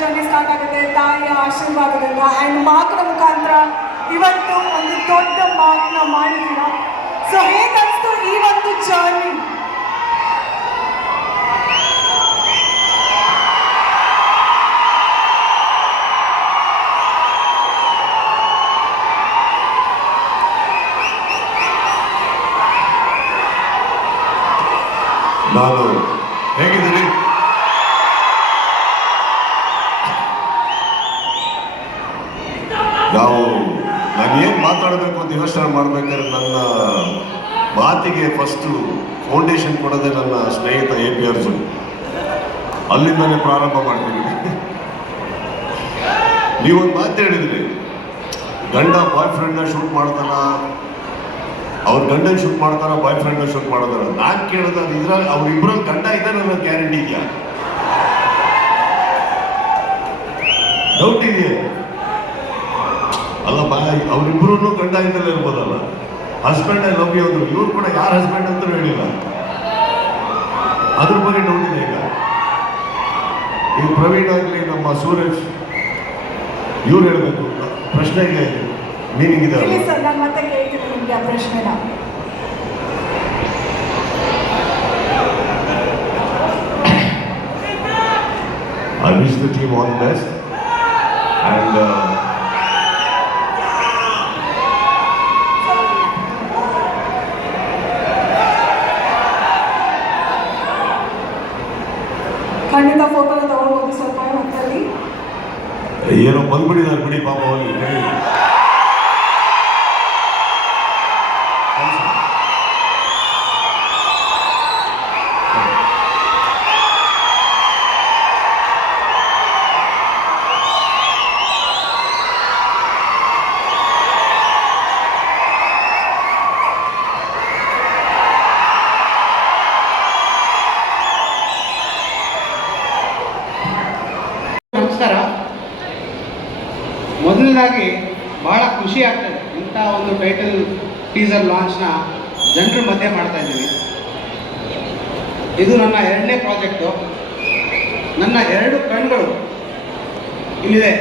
Journey start ಆಗುತ್ತೆ ತಾಯಿಯ ಆಶೀರ್ವಾದದಿಂದ ಆ್ಯಂಡ್ ಮಾರ್ಕ್ನ ಮುಖಾಂತರ ಇವತ್ತು ಒಂದು ದೊಡ್ಡ ಮಾರ್ಕ್ನ ಮಾಡಿದ್ದೀರಾ. ಸೊ ಹೇಗನ್ನಿಸ್ತು ಈ ಒಂದು ಜರ್ನಿ? ನಾನು ಹೇಗಿದ್ದೀನಿ? ನಾನು ಏನು ಮಾತಾಡಬೇಕು ಅಂತ ಯೋಚನೆ ಮಾಡಬೇಕಾದ್ರೆ ನನ್ನ ಮಾತಿಗೆ ಫಸ್ಟು ಫೌಂಡೇಶನ್ ಕೊಡೋದೇ ನನ್ನ ಸ್ನೇಹಿತ AP ಅರ್ಜುನ್. ಅಲ್ಲಿಂದಲೇ ಪ್ರಾರಂಭ ಮಾಡ್ತೀನಿ. ನೀವೊಂದು ಮಾತು ಹೇಳಿದ್ರಿ, ಗಂಡ ಬಾಯ್ ಫ್ರೆಂಡ್ನ ಶೂಟ್ ಮಾಡ್ತಾನ, ಅವ್ರ ಗಂಡನ ಶೂಟ್ ಮಾಡ್ತಾರ, ಬಾಯ್ ಫ್ರೆಂಡ್ನ ಶೂಟ್ ಮಾಡ್ತಾರ. ನಾನು ಕೇಳಿದ ಇದ್ರಲ್ಲಿ ಅವ್ರಿಬ್ರಲ್ಲಿ ಗಂಡ ಇದ್ದಾರೆ ಅನ್ನೋ ಗ್ಯಾರಂಟಿ ಇದೆಯಾ? ಡೌಟ್ ಇದೆಯಾ? ಅಲ್ಲ ಅವ್ರಿಬ್ರು ಗಂಡ ಇಂದಲೇ ಇರ್ಬೋದಲ್ಲ. ಹಸ್ಬೆಂಡ್ ಐ ಲವ್ ಯು ಅಂದ್ರು, ಇವ್ರು ಕೂಡ ಯಾರು ಹಸ್ಬೆಂಡ್ ಅಂತ ಹೇಳಿಲ್ಲ. ಅದ್ರ ಬಗ್ಗೆ ಡೌಟ್ ಇದೆ. ಈಗ ಪ್ರವೀಣ್ ಆಗಲಿ ನಮ್ಮ ಸೂರಜ್ ಇವ್ರು ಹೇಳ್ಬೇಕು. ಪ್ರಶ್ನೆಗೆ ಮೀನಿಂಗ್ ಇದೆ. ನಾನು ಮತ್ತೆ ಕೇಳ್ತೀನಿ ನಿಮಗೆ ಆ ಪ್ರಶ್ನೆನ. I wish the team all the best and ಖಂಡಿತ ಫೋಟೋನ ತಗೊಳ್ಬೋದು ಸ್ವಲ್ಪ ಹೊತ್ತಲ್ಲಿ. ಏನೋ ಬಂದ್ಬಿಟ್ಟಿದ್ದಾರೆ ಬಿಡಿ ಪಾಪ ಹೋಗಿ. ನಮಸ್ಕಾರ. ಮೊದಲನೇದಾಗಿ ಭಾಳ ಖುಷಿ ಆಗ್ತದೆ ಇಂಥ ಒಂದು ಟೈಟಲ್ ಟೀಸರ್ ಲಾಂಚ್ನ ಜನರ ಮಧ್ಯೆ ಮಾಡ್ತಾ ಇದ್ದೀವಿ. ಇದು ನನ್ನ 2ನೇ ಪ್ರಾಜೆಕ್ಟು. ನನ್ನ 2 ಕಣ್ಗಳು ಇಲ್ಲಿದೆ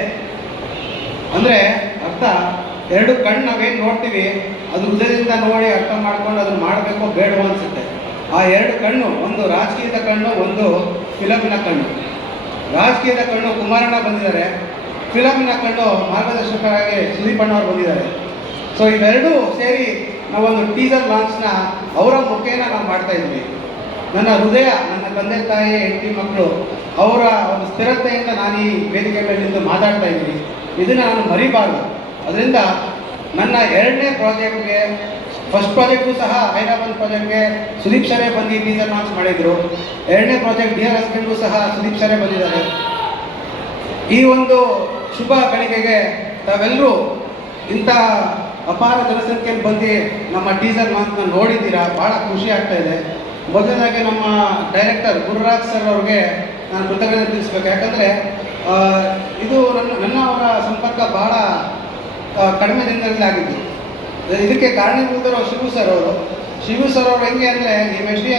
ಅಂದರೆ ಅರ್ಥ 2 ಕಣ್ಣು ನಾವೇನು ನೋಡ್ತೀವಿ ಅದು ಹೃದಯದಿಂದ ನೋಡಿ ಅರ್ಥ ಮಾಡ್ಕೊಂಡು ಅದನ್ನು ಮಾಡಬೇಕೋ ಬೇಡವೋ ಅನಿಸುತ್ತೆ. ಆ 2 ಕಣ್ಣು, ಒಂದು ರಾಜಕೀಯದ ಕಣ್ಣು, ಒಂದು ಫಿಲಮಿನ ಕಣ್ಣು. ರಾಜಕೀಯದ ಕಣ್ಣು ಕುಮಾರಣ್ಣ ಬಂದಿದ್ದಾರೆ, ಫಿಲಮಿನ ಕಣ್ಣು ಮಾರ್ಗದರ್ಶಕರಾಗಿ ಸುದೀಪ್ ಅಣ್ಣವ್ರು ಬಂದಿದ್ದಾರೆ. ಸೊ ಇವೆರಡೂ ಸೇರಿ ನಾವೊಂದು ಟೀಸರ್ ಲಾಂಚ್ನ ಅವರ ಮುಖೇನ ನಾವು ಮಾಡ್ತಾ ಇದ್ವಿ. ನನ್ನ ಹೃದಯ, ನನ್ನ ತಂದೆ ತಾಯಿ, ಹೆಂಡತಿ ಮಕ್ಕಳು ಅವರ ಒಂದು ಸ್ಥಿರತೆಯಿಂದ ನಾನು ಈ ವೇದಿಕೆ ಮೇಲೆ ನಿಂತು ಮಾತಾಡ್ತಾ ಇದ್ದೀನಿ. ಇದನ್ನು ನಾನು ಮರಿಬಾರ್ದು. ಅದರಿಂದ ನನ್ನ 2ನೇ ಪ್ರಾಜೆಕ್ಟ್ಗೆ, ಫಸ್ಟ್ ಪ್ರಾಜೆಕ್ಟು ಸಹ ಹೈದರಾಬಾದ್ ಪ್ರಾಜೆಕ್ಟ್ಗೆ ಸುದೀಪ್ ಸರೇ ಬಂದು ಟೀಸರ್ ಲಾಂಚ್ ಮಾಡಿದರು. 2ನೇ ಪ್ರಾಜೆಕ್ಟ್ ಡಿಯರ್ ಹಸ್ಬೆಂಡ್ಗೂ ಸಹ ಸುದೀಪ್ ಸರೇ ಬಂದಿದ್ದಾರೆ. ಈ ಒಂದು ಶುಭ ಗಳಿಗೆಗೆ ತಾವೆಲ್ಲರೂ ಇಂಥ ಅಪಾರ ಜನಸಂಖ್ಯೆಯಲ್ಲಿ ಬಂದು ನಮ್ಮ ಟೀಸರ್ ಲಾಂಚ್ನ ನೋಡಿದ್ದೀರಾ. ಭಾಳ ಖುಷಿ ಆಗ್ತಾ ಇದೆ. ಮೊದಲನೇದಾಗಿ ನಮ್ಮ ಡೈರೆಕ್ಟರ್ ಗುರುರಾಜ್ ಸರ್ ಅವ್ರಿಗೆ ನಾನು ಕೃತಜ್ಞತೆ ತಿಳಿಸ್ಬೇಕು. ಯಾಕಂದರೆ ಇದು ನನ್ನ ಅವರ ಸಂಪರ್ಕ ಭಾಳ ಕಡಿಮೆ ದಿನದಲ್ಲಿ ಆಗಿದ್ದು. ಇದಕ್ಕೆ ಕಾರಣೀಭೂತರು ಶಿವು ಸರ್ ಅವರು. ಶಿವು ಸರ್ ಅವರು ಹೆಂಗೆ ಅಂದರೆ ಈ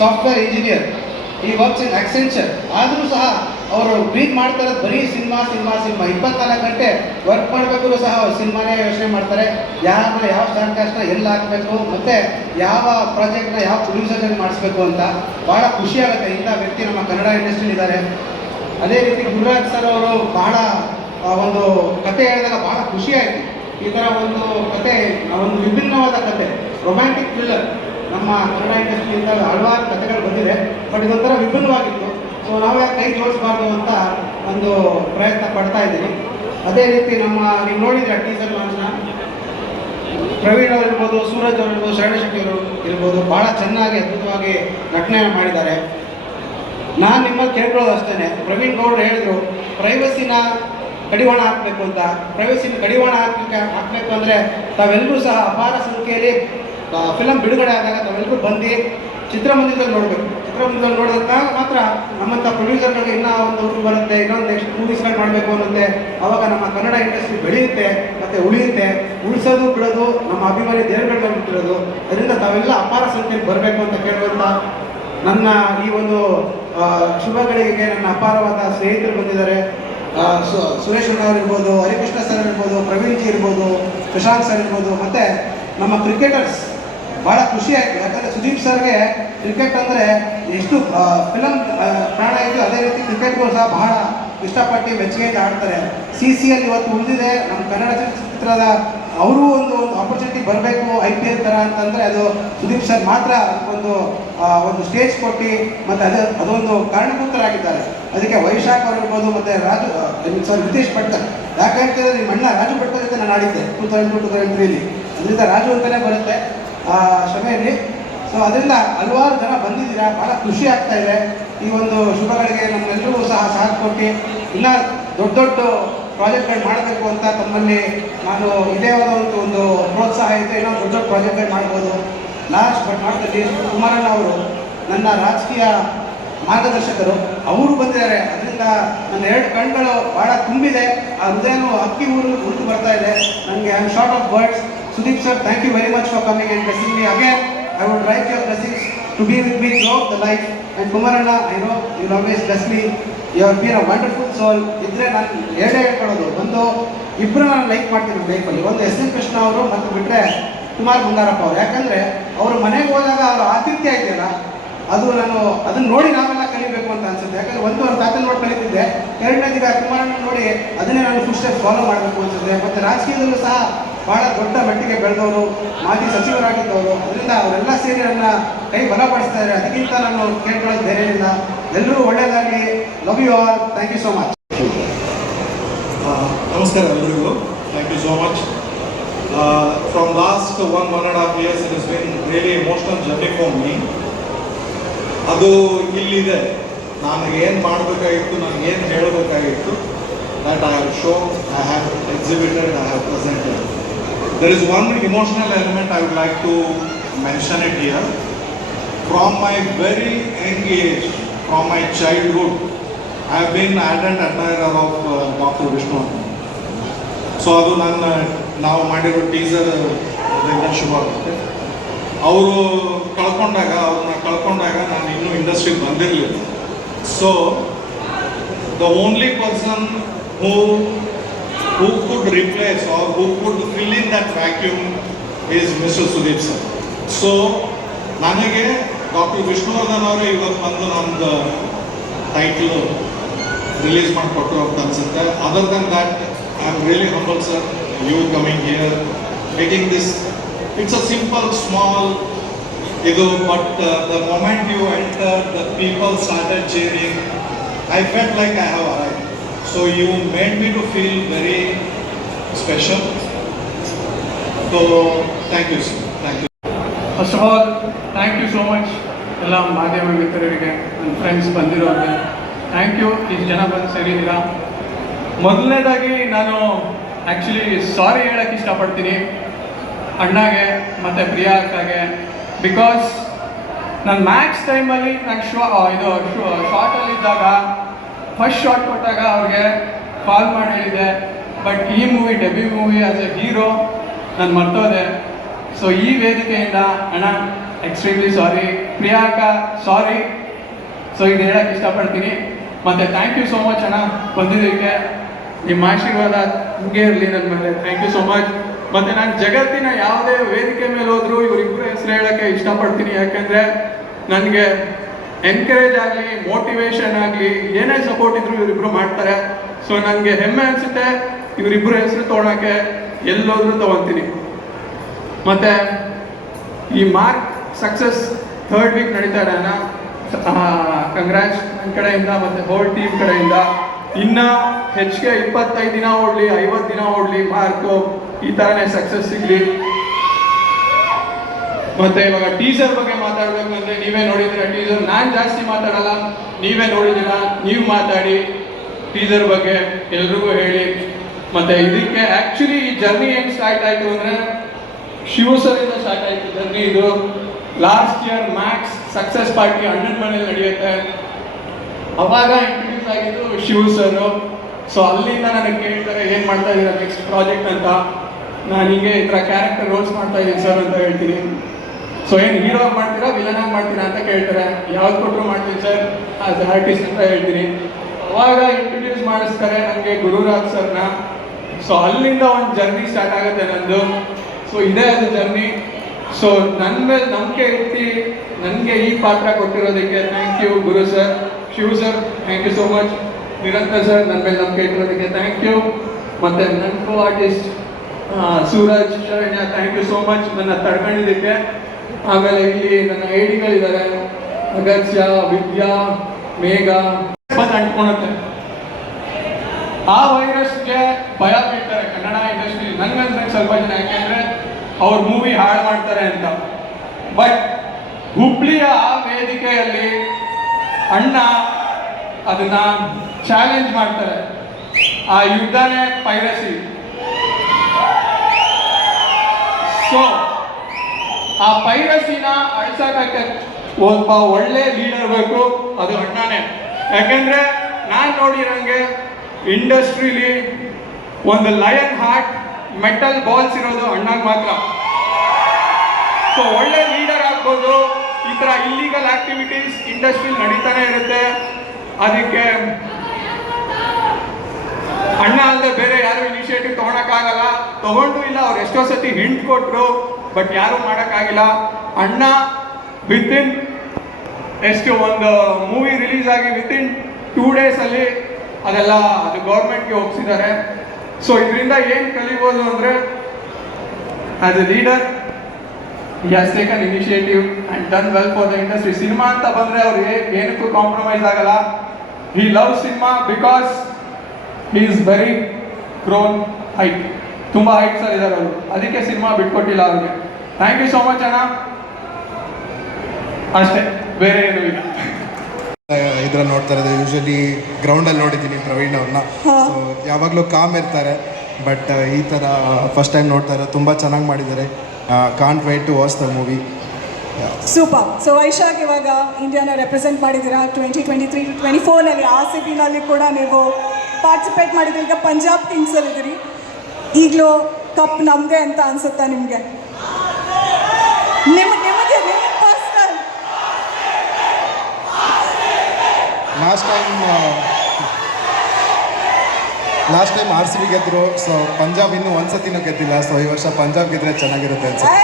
ಸಾಫ್ಟ್ವೇರ್ ಇಂಜಿನಿಯರ್, ಈ ವರ್ಕ್ಸ್ ಇನ್ ಅಕ್ಸೆಂಚರ್. ಆದರೂ ಸಹ ಅವರು ಬ್ರೀತ್ ಮಾಡ್ತಾ ಇರೋದು ಬರೀ ಸಿನಿಮಾ 24 ಗಂಟೆ ವರ್ಕ್ ಮಾಡಬೇಕು ಸಹ ಅವ್ರು ಸಿನಿಮಾನೇ ಯೋಚನೆ ಮಾಡ್ತಾರೆ. ಯಾವ ಸ್ಟಾರ್ ಕಾಸ್ಟ್ನ ಎಲ್ಲಿ ಹಾಕಬೇಕು ಮತ್ತು ಯಾವ ಪ್ರಾಜೆಕ್ಟ್ನ ಯಾವ ಪ್ರೊಡ್ಯೂಸರ್ನಲ್ಲಿ ಮಾಡಿಸ್ಬೇಕು ಅಂತ. ಭಾಳ ಖುಷಿಯಾಗುತ್ತೆ ಇಂಥ ವ್ಯಕ್ತಿ ನಮ್ಮ ಕನ್ನಡ ಇಂಡಸ್ಟ್ರಿಲಿದ್ದಾರೆ. ಅದೇ ರೀತಿ ಗುರುರಾಜ್ ಸರ್ ಅವರು ಬಹಳ ಒಂದು ಕತೆ ಹೇಳಿದಾಗ ಭಾಳ ಖುಷಿಯಾಯಿತು. ಈ ಥರ ಒಂದು ಕತೆ, ಒಂದು ವಿಭಿನ್ನವಾದ ಕತೆ, ರೊಮ್ಯಾಂಟಿಕ್ ಥ್ರಿಲ್ಲರ್. ನಮ್ಮ ಕನ್ನಡ ಇಂಡಸ್ಟ್ರಿಯಿಂದ ಹಲವಾರು ಕಥೆಗಳು ಬಂದಿದೆ, ಬಟ್ ಇದೊಂಥರ ವಿಭಿನ್ನವಾಗಿತ್ತು. ಸೊ ನಾವು ಯಾಕೆ ಕೈ ಜೋಡಿಸಬಾರ್ದು ಅಂತ ಒಂದು ಪ್ರಯತ್ನ ಪಡ್ತಾ ಇದ್ದೀನಿ. ಅದೇ ರೀತಿ ನೀವು ನೋಡಿದ್ರೆ ಟೀಸರ್ ಲಾಂಚ್ನ ಪ್ರವೀಣ್ ಅವರು ಇರ್ಬೋದು, ಸೂರಜ್ ಅವರು ಇರ್ಬೋದು, ಶರಣ ಶೆಟ್ಟಿ ಅವರು ಇರ್ಬೋದು, ಭಾಳ ಚೆನ್ನಾಗಿ ಅದ್ಭುತವಾಗಿ ನಟನೆ ಮಾಡಿದ್ದಾರೆ. ನಾನು ನಿಮ್ಮಲ್ಲಿ ಕೇಳ್ಕೊಳ್ಳೋದು ಅಷ್ಟೇ. ಪ್ರವೀಣ್ ಗೌಡ್ರು ಹೇಳಿದ್ರು ಪ್ರೈವಸಿನ ಕಡಿವಾಣ ಹಾಕಬೇಕು ಅಂತ. ಪ್ರೈವಸಿನ ಕಡಿವಾಣ ಹಾಕಬೇಕು ಅಂದರೆ ತಾವೆಲ್ಲರೂ ಸಹ ಅಪಾರ ಸಂಖ್ಯೆಯಲ್ಲಿ ಫಿಲಮ್ ಬಿಡುಗಡೆ ಆದಾಗ ತಾವೆಲ್ಲರೂ ಬಂದು ಚಿತ್ರಮಂದಿರದಲ್ಲಿ ನೋಡಬೇಕು. ಚಿತ್ರಮಂದಿರದಲ್ಲಿ ನೋಡಿದಾಗ ಮಾತ್ರ ನಮ್ಮಂಥ ಪ್ರೊಡ್ಯೂಸರ್ಗಳಿಗೆ ಇನ್ನೂ ಒಂದು ಹುಟ್ಟು ಬರುತ್ತೆ, ಇನ್ನೊಂದು ನೆಕ್ಸ್ಟ್ ಮೂವೀಸ್ಗಳು ಮಾಡಬೇಕು ಅನ್ನುತ್ತೆ. ಆವಾಗ ನಮ್ಮ ಕನ್ನಡ ಇಂಡಸ್ಟ್ರಿ ಬೆಳೆಯುತ್ತೆ ಮತ್ತು ಉಳಿಯುತ್ತೆ. ಉಳಿಸೋದು ಬಿಡೋದು ನಮ್ಮ ಅಭಿಮಾನಿ ದೇವರುಗಳ ಮೇಲೆ ಬಿಟ್ಟಿರೋದು. ಅದರಿಂದ ತಾವೆಲ್ಲ ಅಪಾರ ಸಂಖ್ಯೆಯಲ್ಲಿ ಬರಬೇಕು ಅಂತ ಕೇಳುವಂಥ ನನ್ನ ಈ ಒಂದು ಶುಭಗಳಿಗೆ ನನ್ನ ಅಪಾರವಾದ ಸ್ನೇಹಿತರು ಬಂದಿದ್ದಾರೆ. ಸುರೇಶ್ ಅಣ್ಣ ಅವ್ರು ಇರ್ಬೋದು, ಹರಿಕೃಷ್ಣ ಸರ್ ಇರ್ಬೋದು, ಪ್ರವೀಣ್ ಜಿ ಇರ್ಬೋದು, ಪ್ರಶಾಂತ್ ಸರ್ ಇರ್ಬೋದು, ಮತ್ತು ನಮ್ಮ ಕ್ರಿಕೆಟರ್ಸ್ ಭಾಳ ಖುಷಿ ಆಯಿತು. ಯಾಕಂದರೆ ಸುದೀಪ್ ಸರ್ಗೆ ಕ್ರಿಕೆಟ್ ಅಂದರೆ ಎಷ್ಟು ಫಿಲಮ್ ಪ್ರಾಣ ಇದೆಯೋ ಅದೇ ರೀತಿ ಕ್ರಿಕೆಟ್ಗಳು ಸಹ ಬಹಳ ಇಷ್ಟಪಟ್ಟು ಮೆಚ್ಚುಗೆಯಿಂದ ಆಡ್ತಾರೆ. CCL ಇವತ್ತು ಉಳಿದಿದೆ ನಮ್ಮ ಕನ್ನಡ ಚಲನಚಿತ್ರದ ಅವರು ಒಂದು ಆಪರ್ಚುನಿಟಿ ಬರಬೇಕು IPL ಥರ ಅಂತಂದರೆ ಅದು ಸುದೀಪ್ ಸರ್ ಮಾತ್ರ ಒಂದು ಸ್ಟೇಜ್ ಕೊಟ್ಟು ಮತ್ತು ಅದೊಂದು ಕಾರಣಭೂತರಾಗಿದ್ದಾರೆ. ಅದಕ್ಕೆ ವೈಶಾಖ್ ಅವರು ಇರ್ಬೋದು ಮತ್ತು ನಿತೀಶ್ ಭಟ್ಕರ್. ಯಾಕಂತಂದರೆ ನಿಮ್ಮ ಅಣ್ಣ ರಾಜು ಭಟ್ಕರ್ ಜೊತೆ ನಾನು ಆಡಿದ್ದೆ 2002-2003 ಅದರಿಂದ ರಾಜು ಅಂತಲೇ ಬರುತ್ತೆ ಕ್ಷಮೆಯಲ್ಲಿ. ಸೊ ಅದರಿಂದ ಹಲವಾರು ಜನ ಬಂದಿದ್ದೀರಾ, ಭಾಳ ಖುಷಿ ಆಗ್ತಾ ಇದೆ. ಈ ಒಂದು ಶುಭಗಳಿಗೆ ನಮ್ಮೆಲ್ಲರಿಗೂ ಸಹ ಸಾಥ್ ಕೊಟ್ಟು ಇನ್ನೂ ದೊಡ್ಡ ದೊಡ್ಡ ಪ್ರಾಜೆಕ್ಟ್ಗಳು ಮಾಡಬೇಕು ಅಂತ ತಮ್ಮಲ್ಲಿ ನಾನು ಇದೇ ಒಂದು ಪ್ರೋತ್ಸಾಹ ಇದೆ. ಇನ್ನೂ ದೊಡ್ಡ ದೊಡ್ಡ ಪ್ರಾಜೆಕ್ಟ್ಗಳು ಮಾಡ್ಬೋದು. Last but not the least Kumaranna ಅವರು ನನ್ನ ರಾಜಕೀಯ ಮಾರ್ಗದರ್ಶಕರು, ಅವರು ಬಂದಿದ್ದಾರೆ. ಅದರಿಂದ ನನ್ನ 2 ಕಣ್ಗಳು ಭಾಳ ತುಂಬಿದೆ, ಆ ಹೃದಯನೂ ಅಕ್ಕಿ ಉರಿದು ಬರ್ತಾ ಇದೆ ನನಗೆ. I am short of words. Sudeep sir, thank you very much for coming and blessing me again. I would like your blessings to be with me throughout the life. And Kumarana, I know you'll always bless me. You have been a wonderful soul. ಇದ್ರೆ ನಾನು ಹೇಳ್ಕೊಳ್ಳೋದು ಒಂದು ಇಬ್ಬರು ನಾನು like ಮಾಡ್ತೀನಿ ಲೈಫಲ್ಲಿ. ಒಂದು SN Krishna ಅವರು ಮತ್ತು ಬಿಟ್ಟರೆ ಕುಮಾರ್ ಬಂಗಾರಪ್ಪ ಅವರು. ಯಾಕಂದರೆ ಅವರು ಮನೆಗೆ ಹೋದಾಗ ಅವರ ಆತಿಥ್ಯ ಇದೆಯಲ್ಲ, ಅದು ನಾನು ಅದನ್ನು ನೋಡಿ ನಾವೆಲ್ಲ ಕಲಿಬೇಕು ಅಂತ ಅನ್ಸುತ್ತೆ. ಯಾಕಂದರೆ ಅವ್ರ ತಾತನ ನೋಡಿ ಕಲಿತಿದ್ದೆ, 2ನೇದೀಗ ಕುಮಾರಣ್ಣ ನೋಡಿ ಅದನ್ನೇ ನಾನು ಫುಲ್ ಸ್ಟೆಪ್ ಫಾಲೋ ಮಾಡಬೇಕು ಅನ್ಸುತ್ತೆ. ಮತ್ತು ರಾಜಕೀಯದಲ್ಲೂ ಸಹ ಭಾಳ ದೊಡ್ಡ ಮಟ್ಟಿಗೆ ಬೆಳೆದವರು, ಮಾಜಿ ಸಚಿವರಾಗಿದ್ದವರು. ಅದರಿಂದ ಅವರೆಲ್ಲ ಸೇರಿ ನನ್ನ ಕೈ ಬಲಪಡಿಸ್ತಾ ಇದ್ದಾರೆ. ಅದಕ್ಕಿಂತ ನಾನು ಕೇಳ್ಕೊಳ್ಳೋದು ಬೇರೆ ಇಲ್ಲ. ಎಲ್ಲರೂ ಒಳ್ಳೆಯದಾಗಲಿ. Love you all. Thank you so much. ನಮಸ್ಕಾರ ಎಲ್ಲರಿಗೂ. Thank you so much. From last 1.5 years it is been really emotional journey for me. ಅದು ಇಲ್ಲಿದೆ. ನನಗೆ ಏನು ಮಾಡಬೇಕಾಗಿತ್ತು, ನನಗೇನು ಹೇಳಬೇಕಾಗಿತ್ತು, that I have shown, I have exhibited, I have presented. There is one emotional element I would like to mention it here. From my very young age, from my childhood, I have been ardent admirer of Dr. Vishnu. So ಅದು ನಾವು ಮಾಡಿರೋ teaser ಶುಭ ಆಗುತ್ತೆ. ಅವ್ರನ್ನ ಕಳ್ಕೊಂಡಾಗ ನಾನು ಇನ್ನೂ ಇಂಡಸ್ಟ್ರಿಗೆ ಬಂದಿರಲಿಲ್ಲ. So the only person who could replace or who could fill in that vacuum is Mr. Sudeep sir. So ನನಗೆ ಡಾಕ್ಟರ್ ವಿಷ್ಣುವರ್ಧನ್ ಅವರು ಇವತ್ತು ಬಂದು ನಮ್ಮದು ಟೈಟಲ್ ರಿಲೀಸ್ ಮಾಡಿಕೊಟ್ರು ಅಂತ ಅನ್ಸುತ್ತೆ. Other than that I am really humble sir, you coming here, making this. It's a simple small ಇದು, but the moment you enter, the people started cheering. I felt like I have arrived. So you made me to feel very special. So thank you, sir. Thank you. First of all, thank you so much ಎಲ್ಲ ಮಾಧ್ಯಮ ಮಿತ್ರರಿಗೆ, ನನ್ನ friends ಬಂದಿರೋರಿಗೆ thank you. ಇಷ್ಟು ಜನ ಬಂದು ಸೇರಿದ್ದೀರಾ. ಮೊದಲನೇದಾಗಿ ನಾನು actually ಸಾರಿ ಹೇಳೋಕ್ಕೆ ಇಷ್ಟಪಡ್ತೀನಿ ಅಣ್ಣಗೆ ಮತ್ತು ಪ್ರಿಯಾ ಅಕ್ಕಗೆ. ಬಿಕಾಸ್ ನಾನು ಮ್ಯಾಕ್ಸ್ ಟೈಮಲ್ಲಿ ನಾನು ಶಾರ್ಟಲ್ಲಿದ್ದಾಗ ಫಸ್ಟ್ ಶಾರ್ಟ್ ಕೊಟ್ಟಾಗ ಅವ್ರಿಗೆ ಕಾಲ್ ಮಾಡಿ ಹೇಳಿದ್ದೆ. ಬಟ್ ಈ movie debut movie as A hero ನಾನು ಮರ್ತೋದೆ. ಸೊ ಈ ವೇದಿಕೆಯಿಂದ ಅಣ್ಣ ಎಕ್ಸ್ಟ್ರೀಮ್ಲಿ ಸಾರಿ, ಪ್ರಿಯಾಂಕ ಸಾರಿ. ಸೊ ಇದು ಹೇಳೋಕ್ಕೆ ಇಷ್ಟಪಡ್ತೀನಿ. ಮತ್ತು ಥ್ಯಾಂಕ್ ಯು ಸೋ ಮಚ್ ಅಣ್ಣ ಬಂದಿದ್ದಕ್ಕೆ. ನಿಮ್ಮ ಆಶೀರ್ವಾದ ಹೀಗೆ ಇರಲಿ ನನ್ನ ಮೇಲೆ. Thank you so much. ಮತ್ತು ನಾನು ಜಗತ್ತಿನ ಯಾವುದೇ ವೇದಿಕೆ ಮೇಲೆ ಹೋದರೂ ಇವರಿಬ್ಬರು ಹೆಸರು ಹೇಳೋಕ್ಕೆ ಇಷ್ಟಪಡ್ತೀನಿ. ಯಾಕೆಂದರೆ ನನಗೆ ಎನ್ಕರೇಜ್ ಆಗಲಿ, ಮೋಟಿವೇಶನ್ ಆಗಲಿ, ಏನೇ ಸಪೋರ್ಟ್ ಇದ್ದರೂ ಇವರಿಬ್ಬರು ಮಾಡ್ತಾರೆ. ಸೊ ನನಗೆ ಹೆಮ್ಮೆ ಅನಿಸುತ್ತೆ ಇವರಿಬ್ಬರು ಹೆಸರು ತೊಗೊಳಕ್ಕೆ. ಎಲ್ಲೋದ್ರೂ ತೊಗೊತೀನಿ. ಮತ್ತು ಈ ಮಾರ್ಕ್ ಸಕ್ಸಸ್ 3rd ವೀಕ್ ನಡೀತಾ ಇದೆ ಅಣ್ಣ. ಕಂಗ್ರ್ಯಾಚ್ ನನ್ನ ಕಡೆಯಿಂದ ಮತ್ತು ಹೋಲ್ ಟೀಮ್ ಕಡೆಯಿಂದ. ಇನ್ನು ಹೆಚ್ಚಿಗೆ 25 ದಿನ ಓಡಲಿ, 50 ದಿನ ಓಡಲಿ, ಮಾರ್ಕು ಈ ಥರನೇ ಸಕ್ಸಸ್ ಸಿಗಲಿ. ಮತ್ತು ಇವಾಗ ಟೀಸರ್ ಬಗ್ಗೆ ಮಾತಾಡಬೇಕು ಅಂದರೆ ನೀವೇ ನೋಡಿದ್ದೀರ ಟೀಸರ್. ನಾನು ಜಾಸ್ತಿ ಮಾತಾಡಲ್ಲ, ನೀವೇ ನೋಡಿದ್ದೀರ. ನೀವು ಮಾತಾಡಿ ಟೀಸರ್ ಬಗ್ಗೆ ಎಲ್ರಿಗೂ ಹೇಳಿ. ಮತ್ತು ಇದಕ್ಕೆ ಆ್ಯಕ್ಚುಲಿ ಈ ಜರ್ನಿ ಹೆಂಗೆ ಸ್ಟಾರ್ಟ್ ಆಯಿತು ಅಂದರೆ ಶಿವ ಸರಿಂದ ಸ್ಟಾರ್ಟ್ ಆಯಿತು ಜರ್ನಿ. ಇದು last year Max success party ಅಣ್ಣನ ಮನೇಲಿ ನಡೆಯುತ್ತೆ. ಅವಾಗ ಇಂಟ್ರಡ್ಯೂಸ್ ಆಗಿದ್ದು ಶಿವ ಸರು. ಸೊ ಅಲ್ಲಿಂದ ನನಗೆ ಕೇಳ್ತಾರೆ ಏನು ಮಾಡ್ತಾ ಇದ್ದೀರಾ ನೆಕ್ಸ್ಟ್ ಪ್ರಾಜೆಕ್ಟ್ ಅಂತ. ನಾನು ಹೀಗೆ ಈ ಥರ ಕ್ಯಾರೆಕ್ಟರ್ ರೋಲ್ಸ್ ಮಾಡ್ತಾ ಇದ್ದೀನಿ ಸರ್ ಅಂತ ಹೇಳ್ತೀನಿ. ಸೊ ಏನು ಹೀರೋ ಆಗಿ ಮಾಡ್ತೀರಾ, ವಿಲನ್ ಆಗಿ ಮಾಡ್ತೀರಾ ಅಂತ ಕೇಳ್ತಾರೆ. ಯಾವ್ದು ಕೊಟ್ಟರು ಮಾಡ್ತೀನಿ ಸರ್ ಆಸ್ ಆರ್ಟಿಸ್ಟ್ ಅಂತ ಹೇಳ್ತೀನಿ. ಅವಾಗ ಇಂಟ್ರೊಡ್ಯೂಸ್ ಮಾಡಿಸ್ತಾರೆ ನನಗೆ ಗುರುರಾಜ್ ಸರ್ನ. ಸೊ ಅಲ್ಲಿಂದ ಒಂದು ಜರ್ನಿ ಸ್ಟಾರ್ಟ್ ಆಗುತ್ತೆ ನಂದು. ಸೊ ಇದೇ ಅದು ಜರ್ನಿ. ಸೊ ನನ್ನ ಮೇಲೆ ನಂಬಿಕೆ ಇಟ್ಟು ನನಗೆ ಈ ಪಾತ್ರ ಕೊಟ್ಟಿರೋದಕ್ಕೆ thank you Guru sir, Shiv sir, thank you so much. Nirantara sir ನನ್ನ ಮೇಲೆ ನಂಬಿಕೆ ಇಟ್ಟಿರೋದಕ್ಕೆ ಥ್ಯಾಂಕ್ ಯು. ಮತ್ತು ನನ್ನ co artist Suraj Sharanya, thank you so much ನನ್ನ ತಡ್ಕೊಂಡಿದ್ದಕ್ಕೆ. ಆಮೇಲೆ ಇಲ್ಲಿ ನನ್ನ ಐಡಿಗಳಿದ್ದಾರೆ, ಅಗತ್ಯ, ವಿದ್ಯಾ, ಮೇಘ. ಬಂದು ಅಂಟ್ಕೊಳುತ್ತೆ. ಆ ವೈರಸ್ಗೆ ಭಯ ಬೀಳ್ತಾರೆ ಕನ್ನಡ ಇಂಡಸ್ಟ್ರಿ. ನನಗಂದ್ರೆ ಸ್ವಲ್ಪ ಜನ, ಯಾಕೆಂದರೆ ಅವ್ರ ಮೂವಿ ಹಾಳು ಮಾಡ್ತಾರೆ ಅಂತ. ಬಟ್ ಹುಬ್ಳಿಯ ಆ ವೇದಿಕೆಯಲ್ಲಿ ಅಣ್ಣ ಅದನ್ನ ಚಾಲೆಂಜ್ ಮಾಡ್ತಾರೆ. ಆ ಯುದ್ಧನೇ ಪೈರಸಿ. ಸೊ ಆ ಪೈರಸಿನ ಅಳಿಸೋಕೆ ಒಬ್ಬ ಒಳ್ಳೆ ಲೀಡರ್ ಬೇಕು, ಅದು ಅಣ್ಣನೇ. ಯಾಕೆಂದ್ರೆ ನಾನು ನೋಡಿರಂಗೆ ಇಂಡಸ್ಟ್ರಿಲಿ ಒಂದು ಲಯನ್ ಹಾರ್ಟ್, ಮೆಟಲ್ ಬಾಲ್ಸ್ ಇರೋದು ಅಣ್ಣಗೆ ಮಾತ್ರ. ಸೊ ಒಳ್ಳೆ ಲೀಡರ್ ಆಗ್ಬೋದು. ಈ ಥರ ಇಲ್ಲಿಗಲ್ ಆಕ್ಟಿವಿಟೀಸ್ ಇಂಡಸ್ಟ್ರಿ ನಡೀತಾನೆ ಇರುತ್ತೆ. ಅದಕ್ಕೆ ಅಣ್ಣ ಅಲ್ಲದೆ ಬೇರೆ ಯಾರು ಇನಿಷಿಯೇಟಿವ್ ತೊಗೊಳಕ್ಕಾಗಲ್ಲ. ತಗೊಂಡು ಇಲ್ಲ, ಅವ್ರು ಎಷ್ಟೋ ಸತಿ ಹಿಂಟ್ ಕೊಟ್ಟರು, ಬಟ್ ಯಾರೂ ಮಾಡೋಕ್ಕಾಗಿಲ್ಲ. ಅಣ್ಣ ವಿತಿನ್ ಎಷ್ಟು ಒಂದು ಮೂವಿ ರಿಲೀಸ್ ಆಗಿ ವಿತಿನ್ 2 ಡೇಸಲ್ಲಿ ಅದೆಲ್ಲ ಅದು ಗೌರ್ಮೆಂಟ್ಗೆ ಒಪ್ಪಿಸಿದ್ದಾರೆ. ಸೊ ಇದರಿಂದ ಏನು ಕಲಿಬೋದು ಅಂದರೆ, as A leader he has taken initiative and done well for the industry. Cinema ಅಂತ ಬಂದರೆ ಅವ್ರು ಏನಕ್ಕೂ ಕಾಂಪ್ರಮೈಸ್ ಆಗಲ್ಲ. he loves cinema because he is very grown height. ತುಂಬ ಹೈಟ್ಸಲ್ಲಿ ಇದ್ದಾರೆ ಅವರು, ಅದಕ್ಕೆ ಸಿನಿಮಾ ಬಿಟ್ಕೊಟ್ಟಿಲ್ಲ ಅವ್ರಿಗೆ. ಥ್ಯಾಂಕ್ ಯು ಸೋ ಮಚ್ ಅಣ್ಣ. ಅಷ್ಟೇ, ಬೇರೆ ಏನೂ ಇಲ್ಲ. ಇದ್ರಲ್ಲಿ ನೋಡ್ತಾ ಇರೋದು ಯೂಶಲಿ ಗ್ರೌಂಡಲ್ಲಿ ನೋಡಿದ್ದೀನಿ ಪ್ರವೀಣ್ ಅವ್ರನ್ನ. ಸೊ ಯಾವಾಗಲೂ ಕಾಮ್ ಇರ್ತಾರೆ. ಬಟ್ ಈ ಥರ ಫಸ್ಟ್ ಟೈಮ್ ನೋಡ್ತಾ ಇರೋದು, ತುಂಬ ಚೆನ್ನಾಗಿ ಮಾಡಿದ್ದಾರೆ. Can't wait to watch the movie. Super. So Vaishakh, ಇವಾಗ ಇಂಡಿಯಾನ ರೆಪ್ರೆಸೆಂಟ್ ಮಾಡಿದ್ದೀರಾ 2023-24ನಲ್ಲಿ. RCBನಲ್ಲಿ ಕೂಡ ನೀವು ಪಾರ್ಟಿಸಿಪೇಟ್ ಮಾಡಿದ್ರಿ. ಈಗ ಪಂಜಾಬ್ ಕಿಂಗ್ಸಲ್ಲಿದ್ದೀರಿ. ಈಗಲೂ ಕಪ್ ನಮ್ಮದೇ ಅಂತ ಅನ್ಸುತ್ತಾ ನಿಮಗೆ? ನಿಮಗೆ ಪರ್ಸನಲ್ ಲಾಸ್ಟ್ ಟೈಮ್ RCB ಗೆದ್ದರು. ಸೊ ಪಂಜಾಬ್ ಇನ್ನೂ ಒಂದ್ಸತಿನೂ ಗೆದ್ದಿಲ್ಲ. ಸೊ ಈ ವರ್ಷ ಪಂಜಾಬ್ ಗೆದ್ರೆ ಚೆನ್ನಾಗಿರುತ್ತೆ ಅನ್ಸುತ್ತೆ.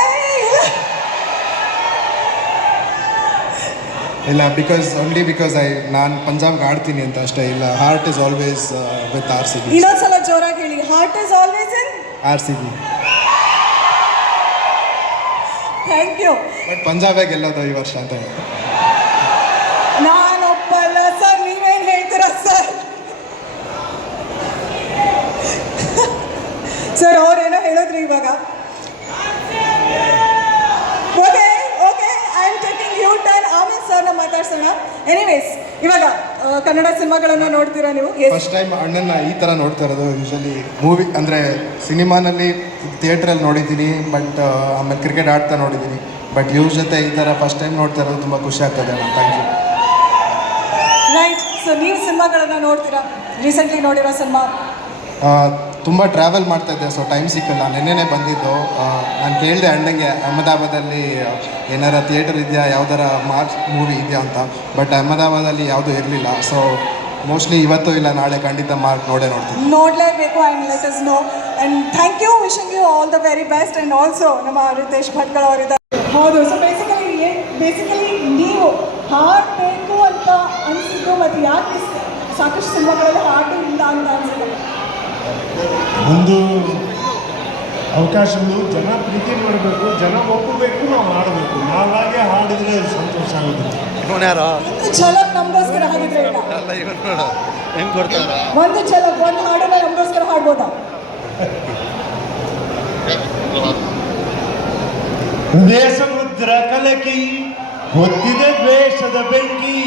ಇಲ್ಲ, ಬಿಕಾಸ್ ನಾನು ಪಂಜಾಬ್ಗೆ ಆಡ್ತೀನಿ ಅಂತ ಅಷ್ಟೇ. ಇಲ್ಲ, heart is always with RCB. ಇನ್ನೊಂದ್ಸಲ ಜೋರಾಗಿ ಹೇಳಿ, heart is always in RCB. Thank you. But ಪಂಜಾಬೇ ಗೆಲ್ಲೋದು ಈ ವರ್ಷ ಅಂತ ಹೇಳಿ. ನಾನೊಪ್ಪಲ್ಲ ಸರ್. ನೀವೇನು ಹೇಳ್ತೀರಾ ಸರ್? ಸರ್ ಅವ್ರೇನೋ ಹೇಳಿದ್ರಿ ಇವಾಗ. Okay okay, I am taking you turn. ಆಮೇಲೆ ಸರ್ನ ಮಾತಾಡ್ಸೋಣ. ಎನಿವೇಸ್, ಇವಾಗ ಕನ್ನಡ ಸಿನಿಮಾಗಳನ್ನು ನೋಡ್ತೀರಾ ನೀವು? ಫಸ್ಟ್ ಟೈಮ್ ಅಣ್ಣನ ಈ ಥರ ನೋಡ್ತಾ ಇರೋದು. ಯೂಶಲಿ ಮೂವಿ ಅಂದರೆ ಸಿನಿಮಾನಲ್ಲಿ ಥಿಯೇಟ್ರಲ್ಲಿ ನೋಡಿದ್ದೀನಿ, ಬಟ್ ಆಮೇಲೆ ಕ್ರಿಕೆಟ್ ಆಡ್ತಾ ನೋಡಿದ್ದೀನಿ. ಬಟ್ ಇವ್ರ ಜೊತೆ ಈ ಥರ ಫಸ್ಟ್ ಟೈಮ್ ನೋಡ್ತಾ ಇರೋದು ತುಂಬ ಖುಷಿ ಆಗ್ತದೆ ಅಣ್ಣ. Thank you. ರೈಟ್. ಸೊ ನೀವು ಸಿನಿಮಾಗಳನ್ನು ನೋಡ್ತೀರಾ? ರೀಸೆಂಟ್ಲಿ ನೋಡಿರೋ ಸಿನಿಮಾ? ತುಂಬ ಟ್ರಾವೆಲ್ ಮಾಡ್ತಾಯಿದ್ದೆ, ಸೊ ಟೈಮ್ ಸಿಕ್ಕಲ್ಲ. ನೆನ್ನೆನೇ ಬಂದಿದ್ದು. ನಾನು ಕೇಳಿದೆ ಅಣ್ಣಂಗೆ ಅಹಮದಾಬಾದಲ್ಲಿ ಏನಾರ ಥಿಯೇಟರ್ ಇದೆಯಾ, ಯಾವ್ದಾರ ಮಾರ್ಚ್ ಮೂವಿ ಇದೆಯಾ ಅಂತ. ಬಟ್ ಅಹಮದಾಬಾದಲ್ಲಿ ಯಾವುದೂ ಇರಲಿಲ್ಲ. ಸೊ ಮೋಸ್ಟ್ಲಿ ಇವತ್ತು ಇಲ್ಲ ನಾಳೆ ಖಂಡಿತ ಮಾರ್ಕ್ ನೋಡ್ತೀನಿ. ನೋಡಲೇಬೇಕು. And let us know. And thank you, wishing you all the very best. And also ನಮ್ಮ ರಿತೇಶ್ ಭಟ್ಕಳ ಅವರಿದ್ದಾರೆ. ಹೌದು. ಸೊ ಬೇಸಿಕಲಿ ನೀವು ಹಾಡಬೇಕು ಅಂತ ಅನಿಸಿದ್ದು, ಮತ್ತು ಯಾಕೆ ಸಾಕಷ್ಟು ಸಿನಿಮಾಗಳಲ್ಲಿ ಹಾಡು ಇಲ್ಲ ಅಂತ ಅನಿಸಿದೆ? ಒಂದು ಅವಕಾಶಗಳು ಜನ ಪ್ರೀತಿ ಮಾಡಬೇಕು, ಜನ ಒಪ್ಪಬೇಕು, ನಾವು ಹಾಡಬೇಕು. ನಾವಾಗೆ ಹಾಡಿದ್ರೆ ಸಂತೋಷ ಆಗುತ್ತೆ. ಒಂದು ಛಲಕ್ ನಮಗೋಸ್ಕರ ಹಾಗಿದ್ರೆ ಈಗ ಒಂದು ಛಲಕ್, ಒಂದು ಹಾಡನ್ನ ನಮಗೋಸ್ಕರ ಹಾಡ್ಬೋದಾ? ಹೃದಯ ಸಮುದ್ರ ಕಲಕಿ ಹೊತ್ತಿದೆ ದ್ವೇಷದ ಬೆಂಕಿ,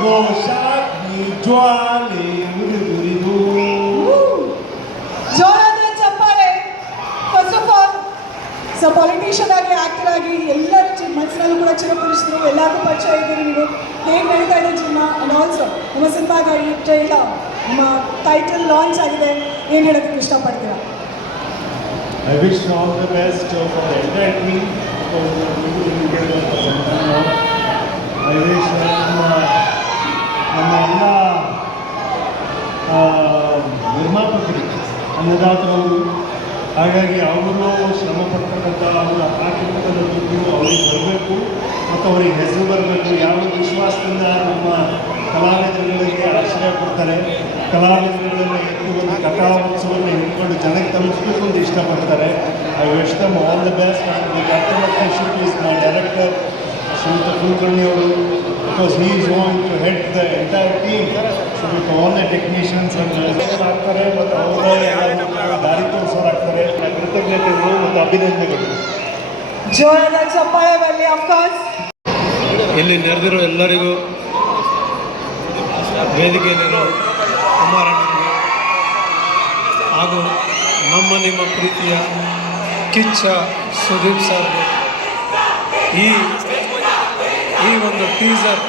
ರೋಷಾಗ್ನಿ ಜ್ವಾಲೆ ಉರಿದು. ಜೋರಾದ ಚಪ್ಪಾಳೆ. First of all, so politician ಆಗಿ, ಆಕ್ಟರ್ ಆಗಿ ಎಲ್ಲರ ಮನಸ್ಸಿನಲ್ಲೂ ಕೂಡ ಚಿರಪುರುಷರು, ಎಲ್ಲರಿಗೂ ಪರಿಚಯ ಇದ್ದೀರಿ ನೀವು. ಹೇಗೆ ನಡೀತಾ ಇದೆ ಜೀವನ? ಆ್ಯಂಡ್ ಆಲ್ಸೋ ನಿಮ್ಮ ಸಿನಿಮಾಗ ಈಗ ನಿಮ್ಮ ಟೈಟಲ್ ಲಾಂಚ್ ಆಗಿದೆ, ಏನು ಹೇಳೋದಕ್ಕೆ ಇಷ್ಟಪಡ್ತೀರಾ? I wish all the best for the entire team. I wish ನಮ್ಮ ಎಲ್ಲ ನಿರ್ಮಾಪಕರಿಗೆ ಅನ್ನದಾತರವರು. ಹಾಗಾಗಿ ಅವರು ಶ್ರಮ ಪಡ್ತಕ್ಕಂಥ ಅವರ ಹಾಕಿರ್ತಕ್ಕಂಥ ದುಡ್ಡು ಅವ್ರಿಗೆ ಬರಬೇಕು ಮತ್ತು ಅವರಿಗೆ ಹೆಸರು ಬರಬೇಕು. ಯಾವ ವಿಶ್ವಾಸದಿಂದ ನಮ್ಮ ಕಲಾವಿದರುಗಳಿಗೆ ಆಶ್ರಯ ಕೊಡ್ತಾರೆ, ಕಲಾವಿದರುಗಳನ್ನ ಎತ್ತು ಒಂದು ಕಥಾ ಉತ್ಸವವನ್ನು ಹಿಡ್ಕೊಂಡು ಜನಕ್ಕೆ ತಲುಪಿಸ್ಬೇಕು ಅಂತ ಇಷ್ಟಪಡ್ತಾರೆ. I wish them all the best. The captain of the ship is my director ಶ್ರೀಯುತ ಕುಲಕರ್ಣಿ ಅವರು, because he is going to head the entire team. So with all the technicians ಆಗ್ತಾರೆ ಮತ್ತು ಅವರೇ ದಾರಿ ತೋರಿಸೋರಾಗ್ತಾರೆ. ಕೃತಜ್ಞತೆಗಳು ಮತ್ತು ಅಭಿನಂದನೆಗಳು. ಜೋರಾದ ಚಪ್ಪಾಳೆ ಬರಲಿ ಅಫ್ಕೋರ್ಸ್. ಇಲ್ಲಿ ನೆರೆದಿರೋ ಎಲ್ಲರಿಗೂ, ವೇದಿಕೆಯಲ್ಲಿರೋ ಕುಮಾರಣ್ಣನಿಗೆ ಹಾಗೂ ನಿಮ್ಮ ಪ್ರೀತಿಯ ಕಿಚ್ಚ ಸುದೀಪ್ ಸರ್ಗೆ ಈ ಒಂದು ಟೀಸರ್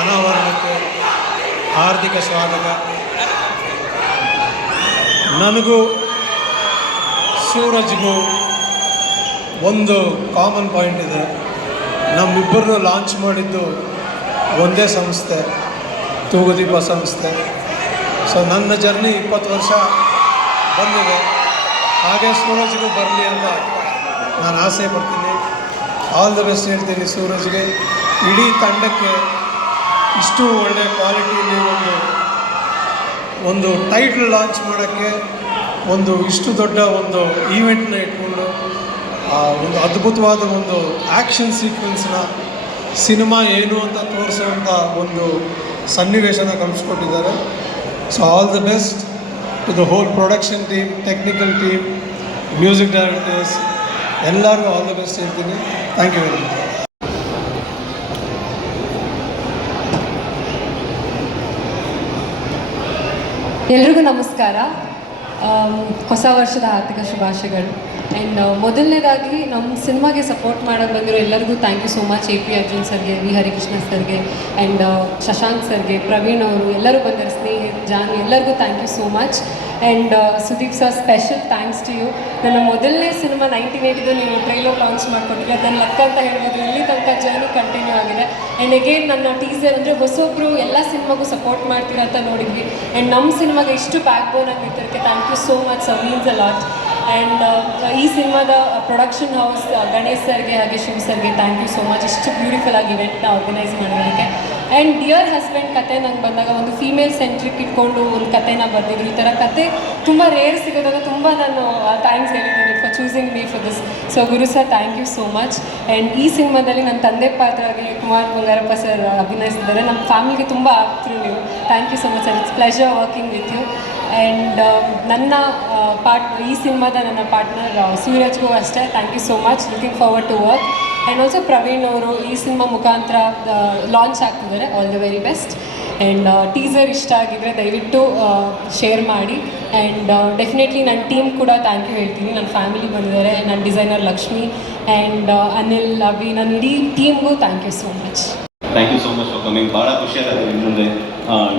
ಅನಾವರಣಕ್ಕೆ ಹಾರ್ದಿಕ ಸ್ವಾಗತ. ನನಗೂ ಸೂರಜ್ಗೂ ಒಂದು ಕಾಮನ್ ಪಾಯಿಂಟ್ ಇದೆ. ನಮ್ಮಿಬ್ಬರನ್ನು ಲಾಂಚ್ ಮಾಡಿದ್ದು ಒಂದೇ ಸಂಸ್ಥೆ, ತೂಗುದೀಪ ಸಂಸ್ಥೆ. ಸೊ ನನ್ನ ಜರ್ನಿ 20 ವರ್ಷ ಬಂದಿದೆ. ಹಾಗೆ ಸೂರಜ್ಗೂ ಬರಲಿ ಅಂತ ನಾನು ಆಸೆ ಪಡ್ತೀನಿ. ಆಲ್ ದ ಬೆಸ್ಟ್ ಹೇಳ್ತೀನಿ ಸೂರಜ್ಗೆ, ಇಡೀ ತಂಡಕ್ಕೆ. ಇಷ್ಟು ಒಳ್ಳೆಯ ಕ್ವಾಲಿಟಿಯಲ್ಲಿ ಒಂದು ಟೈಟ್ಲ್ ಲಾಂಚ್ ಮಾಡೋಕ್ಕೆ ಇಷ್ಟು ದೊಡ್ಡ ಒಂದು ಈವೆಂಟ್ನ ಇಟ್ಕೊಂಡು ಒಂದು ಅದ್ಭುತವಾದ ಒಂದು ಆ್ಯಕ್ಷನ್ ಸೀಕ್ವೆನ್ಸ್ನ ಸಿನಿಮಾ ಏನು ಅಂತ ತೋರಿಸುವಂಥ ಒಂದು ಸನ್ನಿವೇಶನ ಕಲಿಸ್ಕೊಟ್ಟಿದ್ದಾರೆ. So all the best to the whole production team, technical team, music directors ಎಲ್ಲರಿಗೂ ಆಲ್ ದ ಬೆಸ್ಟ್ ಹೇಳ್ತೀನಿ. Thank you very much. ಎಲ್ರಿಗೂ ನಮಸ್ಕಾರ. ಹೊಸ ವರ್ಷದ ಆರ್ಥಿಕ ಶುಭಾಶಯಗಳು. ಆ್ಯಂಡ್ ಮೊದಲನೇದಾಗಿ ನಮ್ಮ ಸಿನಿಮಾಗೆ ಸಪೋರ್ಟ್ ಮಾಡೋಕ್ಕೆ ಬಂದಿರೋ ಎಲ್ಲರಿಗೂ thank you so much. AP Arjun ಸರ್ಗೆ, ವಿ ಹರಿಕೃಷ್ಣ ಸರ್ಗೆ, ಆ್ಯಂಡ್ ಶಶಾಂಕ್ ಸರ್ಗೆ, ಪ್ರವೀಣ್ ಅವರು ಎಲ್ಲರೂ ಬಂದಿರೋ, ಸ್ನೇಹಿತ್, ಜಾನು ಎಲ್ಲರಿಗೂ thank you so much. And Sudeep sir, special thanks to you. ನನ್ನ ಮೊದಲನೇ ಸಿನಿಮಾ 1980 ನೀವು ಟ್ರೈಲರ್ ಲಾಂಚ್ ಮಾಡ್ಕೊಟ್ಟಿದ್ದೆ, ಅದನ್ನು ಲೆಕ್ಕ ಅಂತ ಹೇಳ್ಬೋದು. ಇಲ್ಲಿ ತನಕ ಜರ್ನಿ ಕಂಟಿನ್ಯೂ ಆಗಿದೆ. ಆ್ಯಂಡ್ ಅಗೇನ್ ನನ್ನ ಟೀಸರ್ ಅಂದರೆ ಹೊಸೊಬ್ಬರು ಎಲ್ಲ ಸಿನಿಮಾಗೂ ಸಪೋರ್ಟ್ ಮಾಡ್ತೀರಾ ಅಂತ ನೋಡಿದ್ವಿ. ಆ್ಯಂಡ್ ನಮ್ಮ ಸಿನಿಮಾಗೆ ಇಷ್ಟು ಬ್ಯಾಕ್ ಬೋನ್ ಆಗಿ ನಿಂತಿರೋಕ್ಕೆ thank you so much. Sir means a lot. And ಈ ಸಿನಿಮಾದ ಪ್ರೊಡಕ್ಷನ್ ಹೌಸ್ ಗಣೇಶ್ ಸರ್ಗೆ ಹಾಗೆ ಶಿವ್ ಸರ್ಗೆ ಥ್ಯಾಂಕ್ ಯು ಸೋ ಮಚ್. ಇಷ್ಟು ಬ್ಯೂಟಿಫುಲ್ ಆಗಿ ಇವೆಂಟ್ನ ಆರ್ಗನೈಸ್ ಮಾಡಿರೋದಕ್ಕೆ. ಆ್ಯಂಡ್ ಡಿಯರ್ ಹಸ್ಬೆಂಡ್ ಕತೆ ನಂಗೆ ಬಂದಾಗ ಒಂದು ಫೀಮೇಲ್ ಸೆಂಟ್ರಿಕ್ ಇಟ್ಕೊಂಡು ಒಂದು ಕತೆನ ಬರೆದಿದ್ರು. ಈ ಥರ ಕತೆ ತುಂಬ ರೇರ್ ಸಿಗೋದಾಗ ತುಂಬ ನಾನು ಥ್ಯಾಂಕ್ಸ್ ಹೇಳಿದ್ದೀನಿ for choosing me for this. So Guru sir, thank you so much. And ಈ ಸಿನಿಮಾದಲ್ಲಿ ನನ್ನ ತಂದೆ ಪಾತ್ರವಾಗಿ ಕುಮಾರ್ ಬಂಗಾರಪ್ಪ ಸರ್ ಅಭಿನಯಿಸಿದ್ದಾರೆ. ನಮ್ಮ ಫ್ಯಾಮಿಲಿಗೆ ತುಂಬ ಆಗ್ತಿರು ನೀವು. Thank you so much sir. It's pleasure working with you. And ನನ್ನ ಈ ಸಿನಿಮಾದ ನನ್ನ ಪಾರ್ಟ್ನರ್ ಸೂರಜ್ಗೂ ಅಷ್ಟೇ thank you so much. Looking forward to work. And also Praveen ಅವರು ಈ ಸಿನಿಮಾ ಮುಖಾಂತರ ಲಾಂಚ್ ಆಗ್ತಿದ್ದಾರೆ. All the very best. And teaser ಇಷ್ಟ ಆಗಿದ್ರೆ ದಯವಿಟ್ಟು ಶೇರ್ ಮಾಡಿ. ಆ್ಯಂಡ್ ಡೆಫಿನೆಟ್ಲಿ ನನ್ನ ಟೀಮ್ ಕೂಡ ಥ್ಯಾಂಕ್ ಯು ಹೇಳ್ತೀನಿ. ನನ್ನ ಫ್ಯಾಮಿಲಿ ಬಂದಿದ್ದಾರೆ, ನನ್ನ ಡಿಸೈನರ್ ಲಕ್ಷ್ಮಿ ಆ್ಯಂಡ್ ಅನಿಲ್, ಅಭಿ, ನನ್ನ ಇಡೀ ಟೀಮ್ಗೂ thank you so much. Thank you so much for coming. ಭಾಳ ಖುಷಿಯಾಗುತ್ತೆ ನಿಮ್ಮ ಮುಂದೆ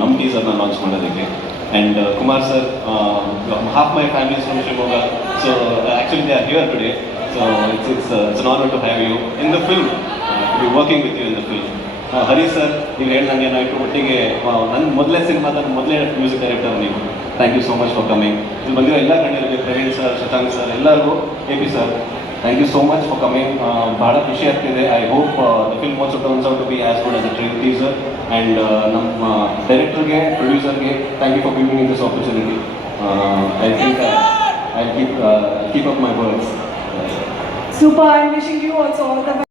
ನಮ್ಮ ಟೀಸರ್ನ ಲಾಂಚ್ ಮಾಡೋದಕ್ಕೆ. And Kumar sir, half my family is from Shimoga, so actually they are here today. So it's an honor to have you in the film, to be working with you in the film. Hari sir, ನೀವು ಹೇಳ್ದಂಗೆ ನಾವು ಒಟ್ಟಿಗೆ ನನ್ನ ಮೊದಲೇ ಸಿನಿಮಾದ ಮೊದಲೇ music director ನೀವು. Thank you so much for coming. ಇಲ್ಲಿ ಬಂದಿರೋ ಎಲ್ಲ ಗಣ್ಯರಿಗೆ, ಪ್ರವೀಣ್ ಸರ್, ಶಶಾಂಕ್ ಸರ್, ಎಲ್ಲರಿಗೂ, AP sir, thank you so much for coming. ಭಾಳ ಖುಷಿ ಆಗ್ತಿದೆ. I hope the film also turns out to be as good as a teaser. And ನಮ್ಮ ಡೈರೆಕ್ಟರ್ಗೆ, ಪ್ರೊಡ್ಯೂಸರ್ಗೆ thank you for giving me this opportunity. I think I keep up my words. Super. I'm wishing you also all the best.